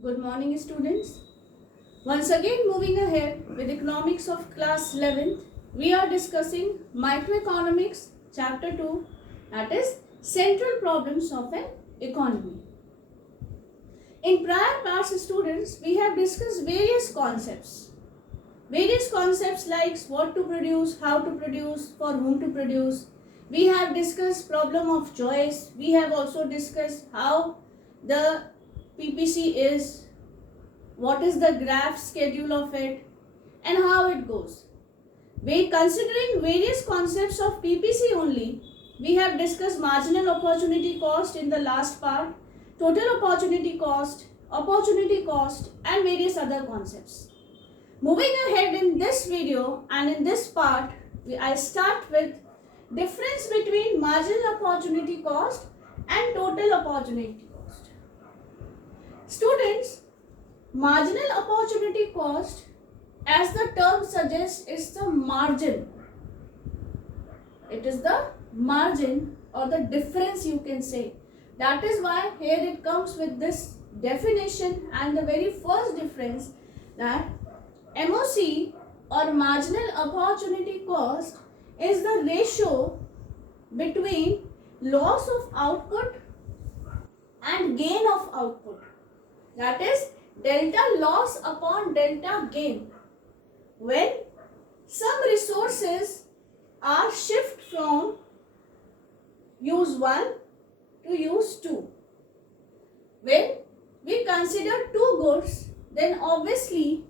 Good morning, students. Once again, moving ahead with economics of class 11th, we are discussing microeconomics chapter 2, that is central problems of an economy. In prior parts, students, we have discussed various concepts. Various concepts like what to produce, how to produce, for whom to produce. We have discussed problem of choice. We have also discussed how the PPC is, what is the graph schedule of it, and how it goes. We considering various concepts of PPC only. We have discussed marginal opportunity cost in the last part, total opportunity cost, and various other concepts. Moving ahead in this video and in this part, I start with difference between marginal opportunity cost and total opportunity cost. Students, marginal opportunity cost, as the term suggests, is the margin. It is the margin or the difference, you can say. That is why here it comes with this definition, and the very first difference, that MOC or marginal opportunity cost is the ratio between loss of output and gain of output. That is delta loss upon delta gain. When some resources are shift from use 1 to use 2. When we consider two goods, then obviously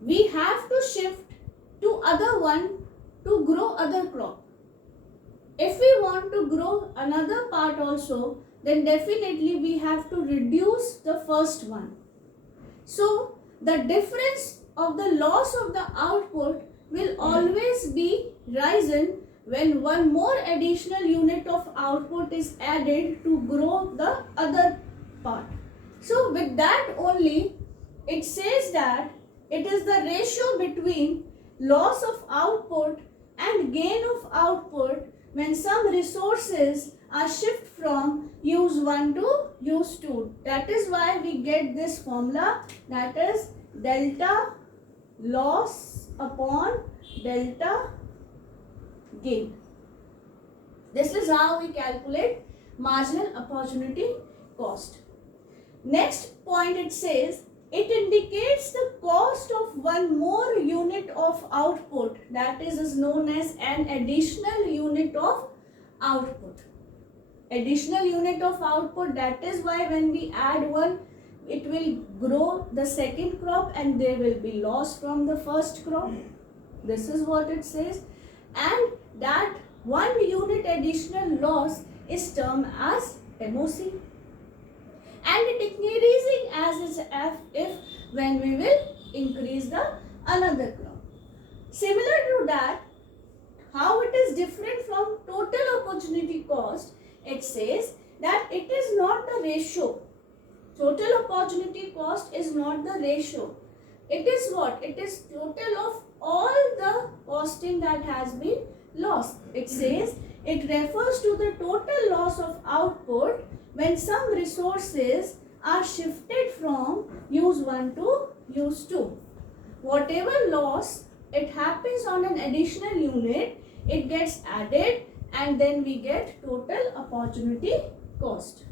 we have to shift to other one to grow other crop. If we want to grow another part also, then definitely we have to reduce the first one. So the difference of the loss of the output will always be risen when one more additional unit of output is added to grow the other part. So with that only, it says that it is the ratio between loss of output and gain of output when some resources are shift from use 1 to use 2. That is why we get this formula, that is delta loss upon delta gain. This is how we calculate marginal opportunity cost. Next point, it says it indicates the cost of one more unit of output, that is known as an additional unit of output. Additional unit of output, that is why when we add one, it will grow the second crop and there will be loss from the first crop. This is what it says, and that 1 unit additional loss is termed as MOC, and it increasing as is if when we will increase the another crop. Similar to that, how it is different from total opportunity cost, it says that it is not the ratio. Total opportunity cost is not the ratio. It is what? It is total of all the costing that has been lost. It says it refers to the total loss of output when some resources are shifted from use 1 to use 2. Whatever loss it happens on an additional unit, it gets added and then we get total opportunity cost.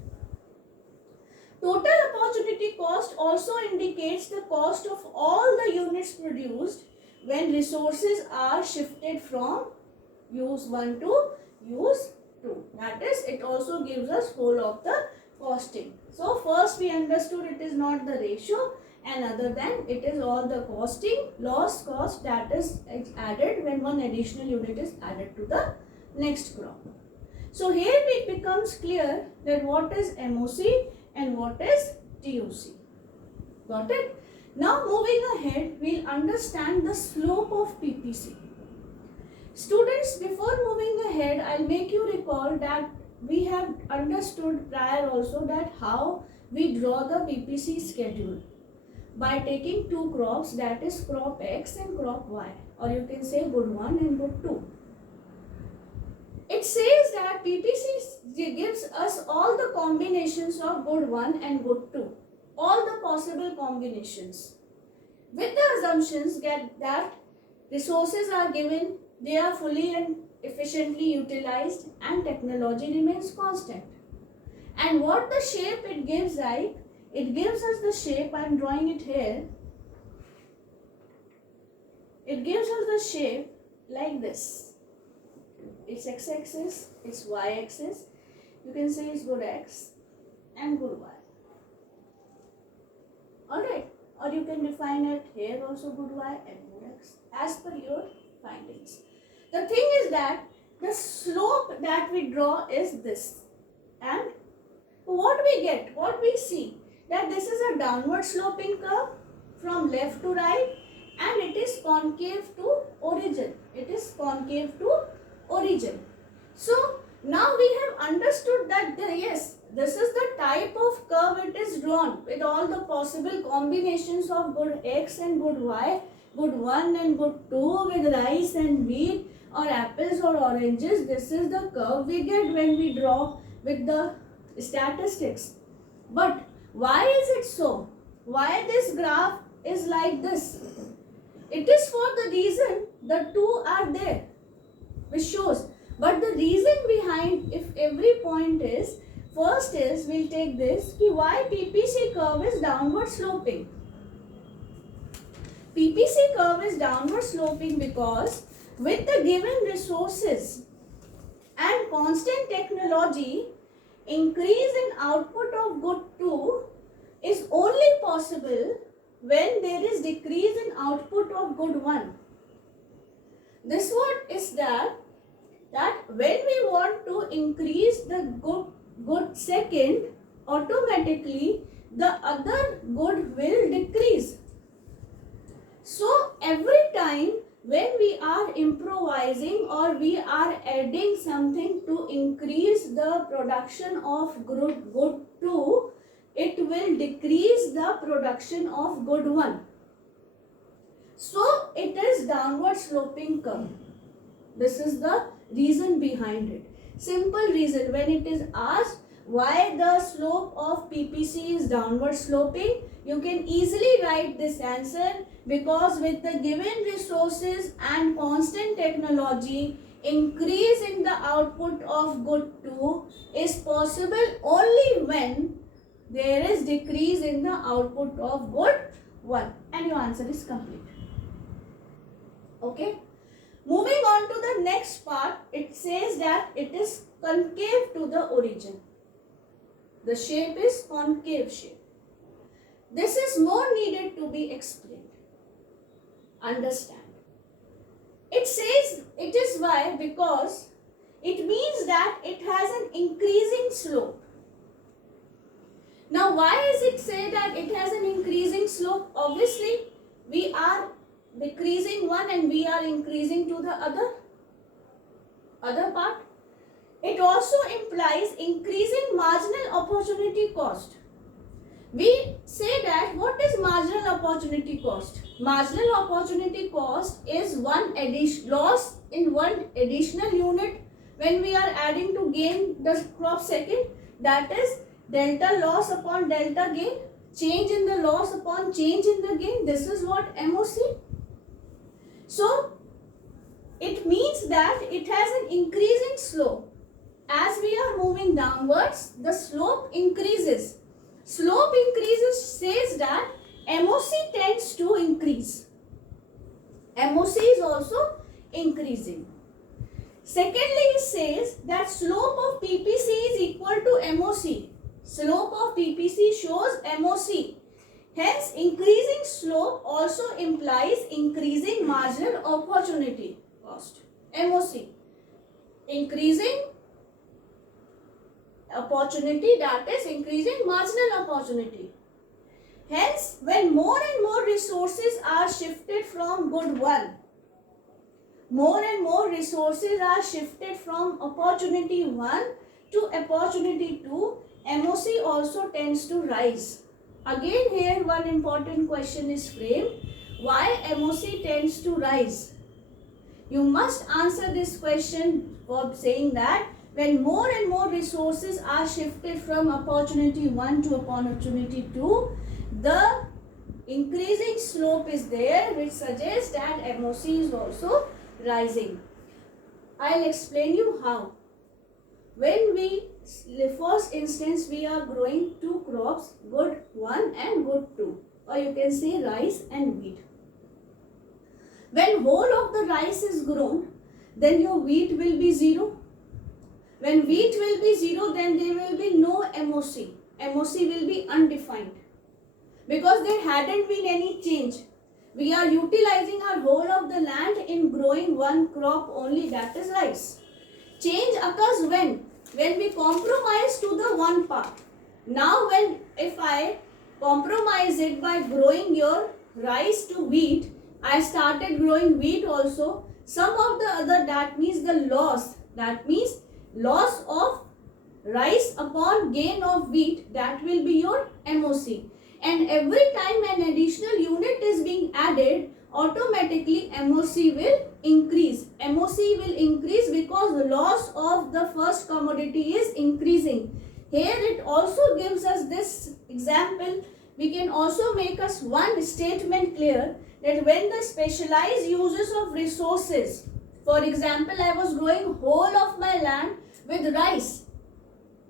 Total opportunity cost also indicates the cost of all the units produced when resources are shifted from use 1 to use 2. That is, it also gives us whole of the costing. So first we understood it is not the ratio, and other than it is all the costing, loss, cost that is added when one additional unit is added to the next crop. So here it becomes clear that what is MOC and what is TOC. Got it? Now moving ahead, we'll understand the slope of PPC. Students, before moving ahead, I'll make you recall that we have understood prior also that how we draw the PPC schedule by taking two crops, that is crop X and crop Y, or you can say good 1 and good 2. It says that PPC gives us all the combinations of good 1 and good 2, all the possible combinations. With the assumptions that resources are given, they are fully and efficiently utilized, and technology remains constant. And what the shape it gives, like, it gives us the shape, I am drawing it here. It gives us the shape like this. It's x-axis, it's y-axis. You can say it's good x and good y. Alright. Or you can define it here also good y and good x as per your findings. The thing is that the slope that we draw is this. And what we get, what we see, that this is a downward sloping curve from left to right, and it is concave to origin. It is concave to origin. So now we have understood that yes, this is the type of curve it is drawn with all the possible combinations of good x and good y, good 1 and good 2, with rice and wheat, or apples or oranges. This is the curve we get when we draw with the statistics. But why is it so? Why this graph is like this? It is for the reason the two are there, which shows. But the reason behind if every point is, first is, we'll take this, why PPC curve is downward sloping. PPC curve is downward sloping because with the given resources and constant technology, increase in output of good 2 is only possible when there is decrease in output of good 1. This what is that when we want to increase the good second, automatically the other good will decrease. So every time when we are improvising or we are adding something to increase the production of good 2, it will decrease the production of good 1. So it is downward sloping curve. This is the reason behind it. Simple reason. When it is asked why the slope of PPC is downward sloping, you can easily write this answer, because with the given resources and constant technology, increase in the output of good 2 is possible only when there is decrease in the output of good 1. And your answer is complete. Okay. Moving on to the next part, it says that it is concave to the origin. The shape is concave shape. This is more needed to be explained. Understand. It says it is why, because it means that it has an increasing slope. Now why is it say that it has an increasing slope? Obviously we are decreasing one and we are increasing to the other part. It also implies increasing marginal opportunity cost. We say that what is marginal opportunity cost? Marginal opportunity cost is loss in one additional unit when we are adding to gain the crop second. That is delta loss upon delta gain, change in the loss upon change in the gain. This is what MOC. So it means that it has an increasing slope. As we are moving downwards, the slope increases. Slope increases says that MOC tends to increase. MOC is also increasing. Secondly, it says that slope of PPC is equal to MOC. Slope of PPC shows MOC. Hence, increasing slope also implies increasing marginal opportunity cost. MOC. Increasing opportunity, that is increasing marginal opportunity. Hence, when more and more resources are shifted from good 1, more and more resources are shifted from opportunity 1 to opportunity 2, MOC also tends to rise. Again here one important question is framed. Why MOC tends to rise? You must answer this question for saying that when more and more resources are shifted from opportunity 1 to opportunity 2, the increasing slope is there, which suggests that MOC is also rising. I'll explain you how. When the first instance we are growing two crops, good 1 and good 2, or you can say rice and wheat. When whole of the rice is grown, then your wheat will be 0. When wheat will be 0, then there will be no MOC. MOC will be undefined. Because there hadn't been any change. We are utilizing our whole of the land in growing one crop only, that is rice. Change occurs when? When we compromise to the one part. Now if I compromise it by growing your rice to wheat, I started growing wheat also. Some of the other, that means the loss. That means loss of rice upon gain of wheat, that will be your MOC. And every time an additional unit is being added, automatically MOC will increase. MOC will increase because the loss of the first commodity is increasing. Here it also gives us this example. We can also make us one statement clear, that when the specialized uses of resources, for example, I was growing whole of my land with rice.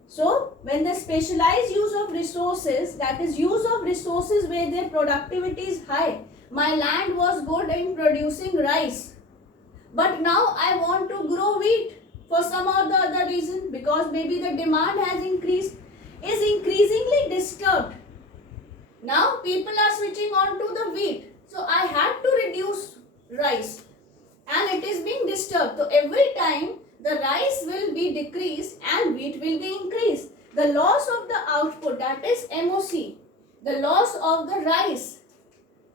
So, when the specialized use of resources, that is use of resources where their productivity is high, my land was good in producing rice. But now I want to grow wheat for some or the other reason, because maybe the demand has increased, is increasingly disturbed. Now people are switching on to the wheat. So I had to reduce rice and it is being disturbed. So every time the rice will be decreased and wheat will be increased. The loss of the output, that is MOC. The loss of the rice,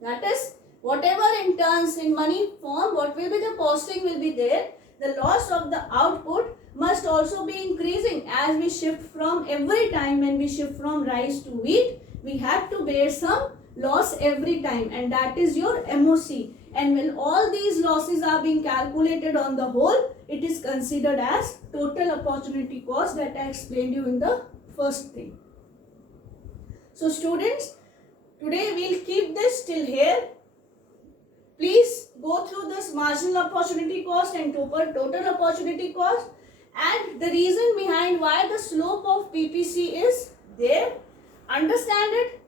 that is whatever in terms in money form, what will be the costing will be there. The loss of the output must also be increasing as we shift from, every time when we shift from rice to wheat, we have to bear some loss every time, and that is your MOC. And when all these losses are being calculated on the whole, it is considered as total opportunity cost that I explained you in the first thing. So students, today we'll keep this till here. Please go through this marginal opportunity cost and total opportunity cost, and the reason behind why the slope of PPC is there. Understand it.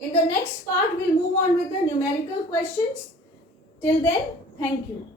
In the next part, we'll move on with the numerical questions. Till then, thank you.